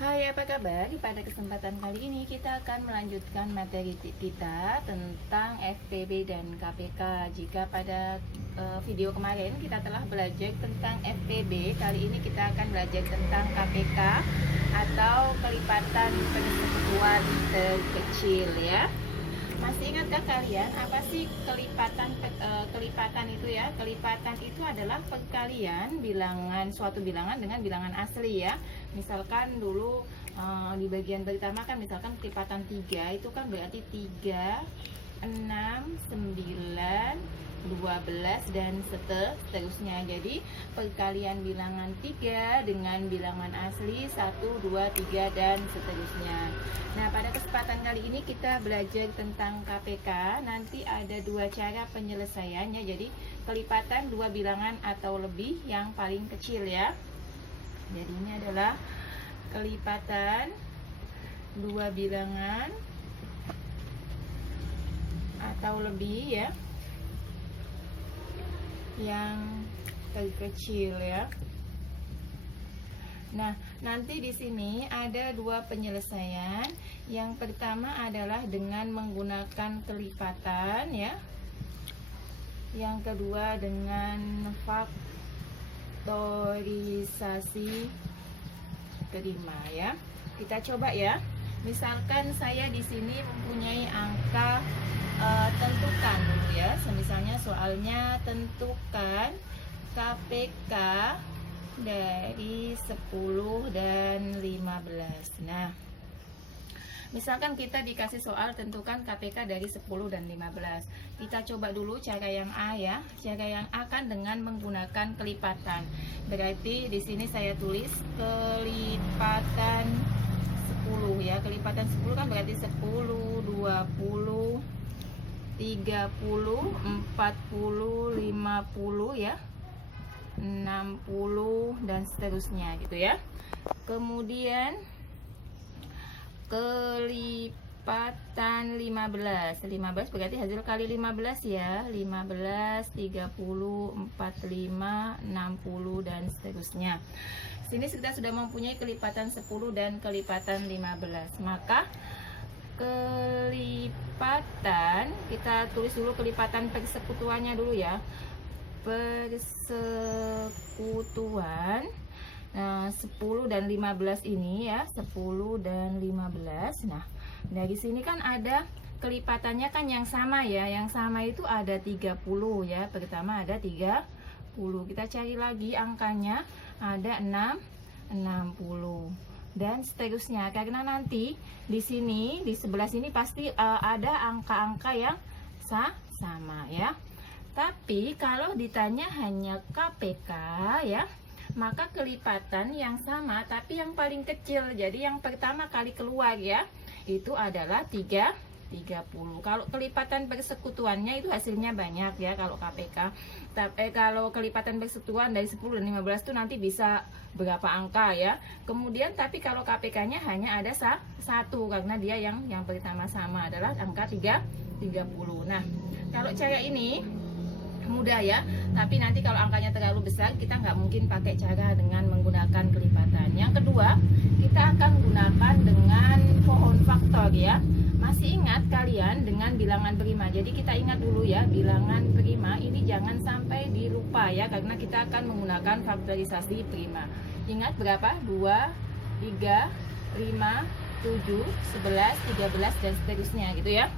Hai, apa kabar? Pada kesempatan kali ini kita akan melanjutkan materi kita tentang FPB dan KPK. Jika pada video kemarin kita telah belajar tentang FPB, kali ini kita akan belajar tentang KPK atau kelipatan persekutuan terkecil ya. Masih ingatkah kalian apa sih kelipatan itu ya? Kelipatan itu adalah perkalian suatu bilangan dengan bilangan asli ya. Misalkan dulu di bagian pertama kan misalkan kelipatan 3 itu kan berarti 3, 6, 9, 12 dan seterusnya. Jadi perkalian bilangan 3 dengan bilangan asli 1, 2, 3 dan seterusnya. Nah, pada kesempatan kali ini kita belajar tentang KPK. Nanti ada dua cara penyelesaiannya. Jadi kelipatan dua bilangan atau lebih yang paling kecil ya. Jadi ini adalah kelipatan dua bilangan atau lebih ya, yang terkecil ya. Nah, nanti di sini ada dua penyelesaian. Yang pertama adalah dengan menggunakan kelipatan ya. Yang kedua dengan faktorisasi terima ya. Kita coba ya. Misalkan saya di sini mempunyai angka tentukan dulu ya. Misalnya soalnya tentukan KPK dari 10 dan 15. Nah, misalkan kita dikasih soal tentukan KPK dari 10 dan 15. Kita coba dulu cara yang A ya. Cara yang A kan dengan menggunakan kelipatan. Berarti di sini saya tulis kelipatan 10 ya. Kelipatan 10 kan berarti 10, 20, 30, 40, 50 ya, 60 dan seterusnya gitu ya. Kemudian kelipatan 15 berarti hasil kali 15 ya, 15, 30, 45, 60 dan seterusnya. Sini kita sudah mempunyai kelipatan 10 dan kelipatan 15. Maka kelipatan, kita tulis dulu kelipatan persekutuannya dulu ya. Persekutuan 10 dan 15 ini ya, 10 dan 15. Nah, dari sini kan ada kelipatannya kan yang sama ya. Yang sama itu ada 30 ya. Pertama ada 30. Kita cari lagi angkanya, ada 60 dan seterusnya, karena nanti di sini di sebelah sini pasti ada angka-angka yang sama ya. Tapi kalau ditanya hanya KPK ya, maka kelipatan yang sama tapi yang paling kecil. Jadi yang pertama kali keluar ya, itu adalah 30. Kalau kelipatan persekutuannya itu hasilnya banyak ya kalau KPK. Tapi kalau kelipatan persekutuan dari 10 dan 15 itu nanti bisa berapa angka ya. Kemudian tapi kalau KPK-nya hanya ada satu, karena dia yang pertama sama adalah angka 30. Nah, kalau cara ini mudah ya, tapi nanti kalau angkanya terlalu besar kita nggak mungkin pakai cara dengan menggunakan kelipatan. Yang kedua, kita akan gunakan dengan pohon faktor ya. Masih ingat kalian dengan bilangan prima? Jadi kita ingat dulu ya, bilangan prima ini jangan sampai dilupa ya, karena kita akan menggunakan faktorisasi prima. Ingat berapa? 2, 3, 5, 7, 11, 13 dan seterusnya gitu ya.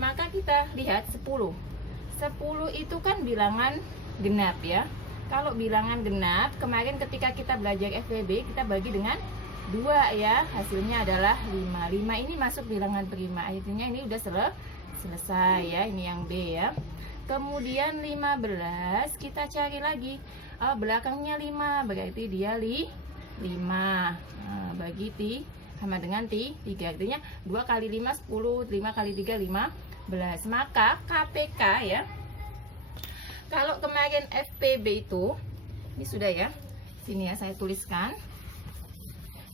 Maka kita lihat 10 itu kan bilangan genap ya. Kalau bilangan genap, kemarin ketika kita belajar FPB kita bagi dengan 2 ya, hasilnya adalah 5. 5 ini masuk bilangan prima. Akhirnya ini udah selesai ya, ini yang B ya. Kemudian 15 kita cari lagi, belakangnya 5 berarti dia 5. Bagi sama dengan 3, artinya 2 kali 5 10, 5 kali 3 15. Maka KPK ya, kalau kemarin FPB itu ini sudah ya, sini ya saya tuliskan.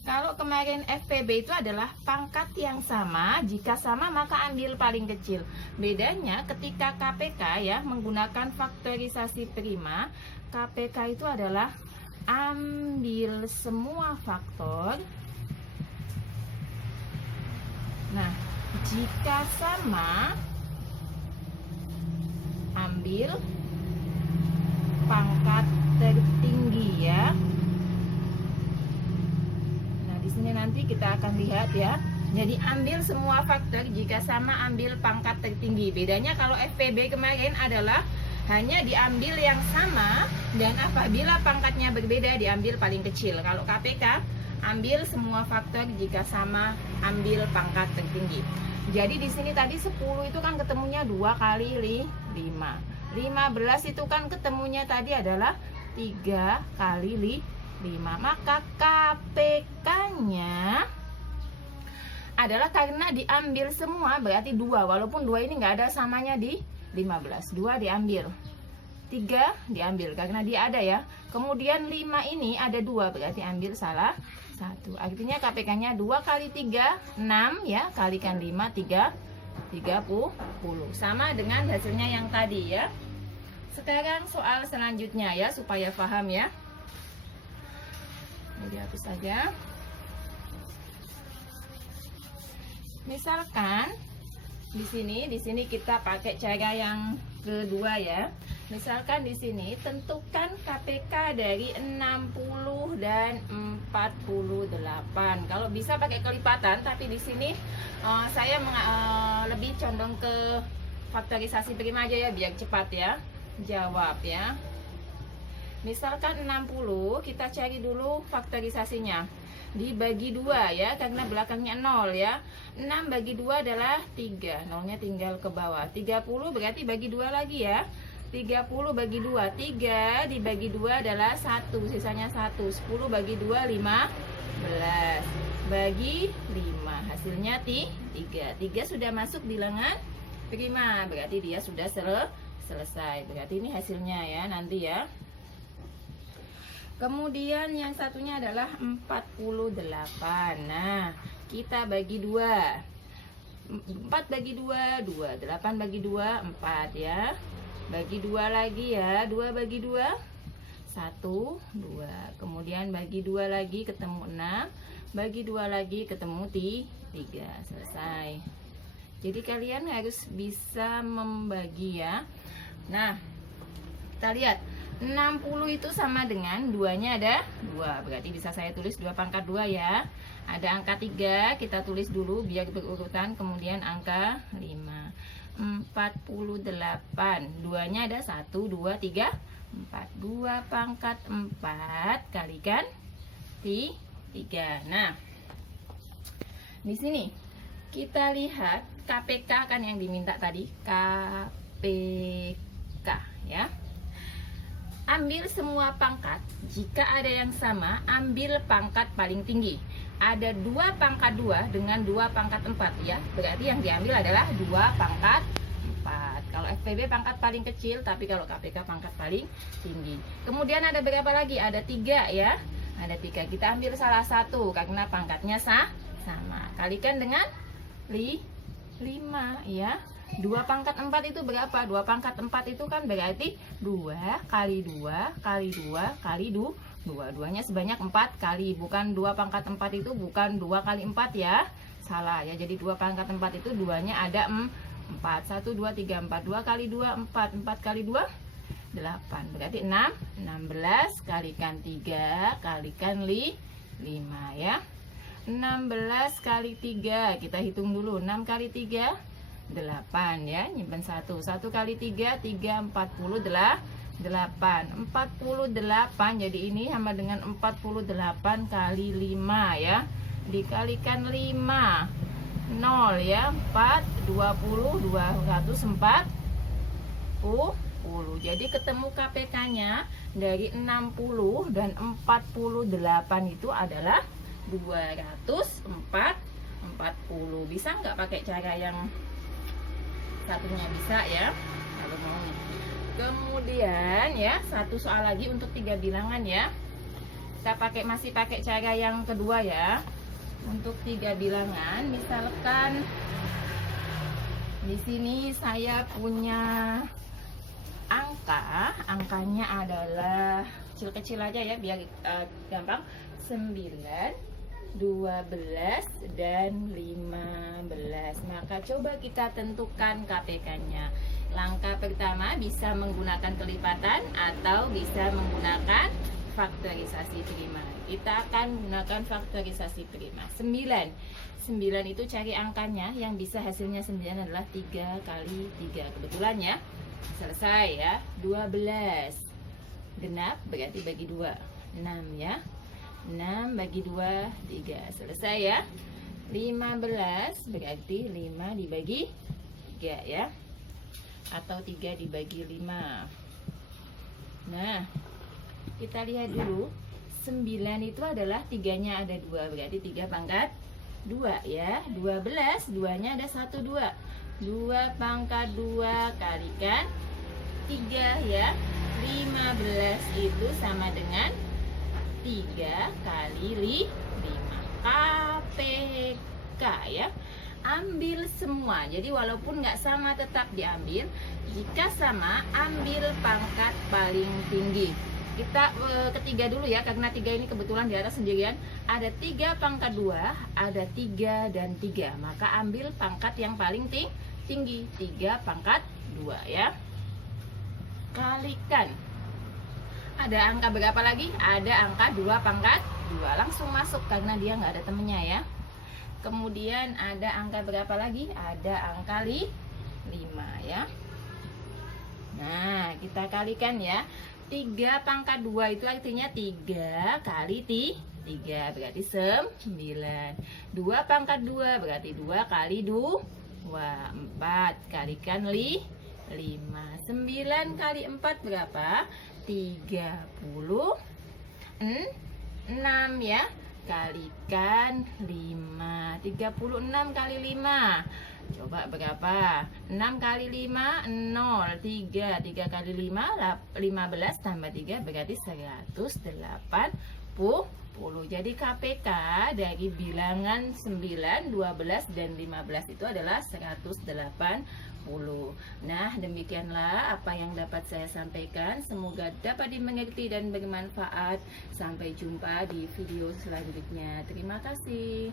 Kalau kemarin FPB itu adalah pangkat yang sama, jika sama maka ambil paling kecil. Bedanya ketika KPK ya menggunakan faktorisasi prima, KPK itu adalah ambil semua faktor jika sama ambil pangkat tertinggi ya. Nah, di sini nanti kita akan lihat ya. Jadi ambil semua faktor jika sama ambil pangkat tertinggi. Bedanya kalau FPB kemarin adalah hanya diambil yang sama dan apabila pangkatnya berbeda diambil paling kecil. Kalau KPK ambil semua faktor jika sama ambil pangkat tertinggi. Jadi di sini tadi 10 itu kan ketemunya 2 kali 5. 15 itu kan ketemunya tadi adalah 3 kali 5. Maka KPK-nya adalah karena diambil semua berarti 2. Walaupun 2 ini nggak ada samanya di 15. 2 diambil, 3 diambil karena dia ada ya. Kemudian 5 ini ada 2 berarti ambil salah 1. Artinya KPK-nya 2 kali 3 6 ya, kalikan 5 30. Sama dengan hasilnya yang tadi ya. Sekarang soal selanjutnya ya supaya paham ya. Ini dihapus saja. Misalkan di sini kita pakai cara yang kedua ya. Misalkan di sini tentukan KPK dari 60 dan 48. Kalau bisa pakai kelipatan, tapi di sini saya lebih condong ke faktorisasi prima aja ya biar cepat ya jawab ya. Misalkan 60 kita cari dulu faktorisasinya. Dibagi 2 ya, karena belakangnya 0 ya. 6 bagi 2 adalah 3, nolnya tinggal ke bawah. 30 berarti bagi 2 lagi ya. 30 bagi 2, 3 dibagi 2 adalah 1, sisanya 1. 10 bagi 2, 15 bagi 5, hasilnya 3. 3 sudah masuk bilangan prima, berarti dia sudah selesai. Berarti ini hasilnya ya nanti ya. Kemudian yang satunya adalah 48. Nah, kita bagi 2. 4 bagi 2, 2. 8 bagi 2, 4 ya. Bagi 2 lagi ya. 2 bagi 2, 1, 2. Kemudian bagi 2 lagi ketemu 6. Bagi 2 lagi ketemu 3. Selesai. Jadi kalian harus bisa membagi ya. Nah, kita lihat. 60 itu sama dengan 2-nya ada 2. Berarti bisa saya tulis 2 pangkat 2 ya. Ada angka 3, kita tulis dulu biar berurutan. Kemudian angka 5. 48. 2-nya ada 1, 2, 3, 4. 2 pangkat 4 kalikan 3. Nah, di sini kita lihat KPK kan yang diminta tadi. KPK ya. Ambil semua pangkat, jika ada yang sama, ambil pangkat paling tinggi. Ada 2 pangkat 2 dengan 2 pangkat 4 ya. Berarti yang diambil adalah 2 pangkat 4. Kalau FPB pangkat paling kecil, tapi kalau KPK pangkat paling tinggi. Kemudian ada berapa lagi? Ada 3 ya. Ada 3, kita ambil salah satu karena pangkatnya sama. Kalikan dengan 5 ya. 2 pangkat 4 itu berapa? 2 pangkat 4 itu kan berarti 2 kali 2 kali 2 kali 2. 2-nya sebanyak 4 kali. Bukan 2 pangkat 4 itu bukan 2 kali 4 ya. Salah ya. Jadi 2 pangkat 4 itu 2-nya ada 4. 1, 2, 3, 4. 2 kali 2, 4. 4 kali 2, 8. Berarti 6. 16 kalikan 3 kalikan 5 ya. 16 kali 3. Kita hitung dulu. 6 kali 3. 8 ya, nyimpen 1 kali 3, 40 8 jadi ini sama dengan 48 kali 5 ya, dikalikan 5 0 ya, 4 20 240. Jadi ketemu KPK nya dari 60 dan 48 itu adalah 240. Bisa nggak pakai cara yang satunya? Bisa ya kalau mau. Kemudian ya satu soal lagi untuk 3 bilangan ya. Kita masih pakai cara yang kedua ya. Untuk 3 bilangan, misalkan di sini saya punya angkanya adalah kecil-kecil aja ya biar gampang. 9 12, dan 15. Maka coba kita tentukan KPK-nya. Langkah pertama bisa menggunakan kelipatan atau bisa menggunakan faktorisasi prima. Kita akan menggunakan faktorisasi prima. 9 itu cari angkanya, yang bisa hasilnya 9 adalah 3 kali 3. Kebetulan ya, selesai ya. 12 genap berarti bagi 2 6 ya. 6 bagi 2 3. Selesai ya. 15 berarti 5 dibagi 3 ya, atau 3 dibagi 5. Nah, kita lihat dulu. 9 itu adalah 3-nya ada 2, berarti 3 pangkat 2 ya. 12, 2-nya ada 1 2. 2 pangkat 2 kalikan 3 ya. 15 itu sama dengan 3 kali 5. KPK ya. Ambil semua. Jadi walaupun nggak sama tetap diambil. Jika sama, ambil pangkat paling tinggi. Kita ketiga dulu ya, karena 3 ini kebetulan di atas sendirian. Ada 3 pangkat 2, ada 3 dan 3. Maka ambil pangkat yang paling tinggi, 3 pangkat 2 ya. Kalikan. Ada angka berapa lagi? Ada angka 2 pangkat 2. Langsung masuk karena dia nggak ada temennya ya. Kemudian ada angka berapa lagi? Ada angka 5 ya. Nah, kita kalikan ya. 3 pangkat 2 itu artinya 3 kali 3 berarti 9. 2 pangkat 2 berarti 2 kali 2 4. Kalikan 5. 9 kali 4 berapa? 36 ya. Kalikan 5. 36 kali 5. Coba berapa? 6 kali 5 0. 3 kali 5 15 tambah 3 berarti 180. Jadi KPK dari bilangan 9, 12 dan 15 itu adalah 180. Nah, demikianlah apa yang dapat saya sampaikan. Semoga dapat dimengerti dan bermanfaat. Sampai jumpa di video selanjutnya. Terima kasih.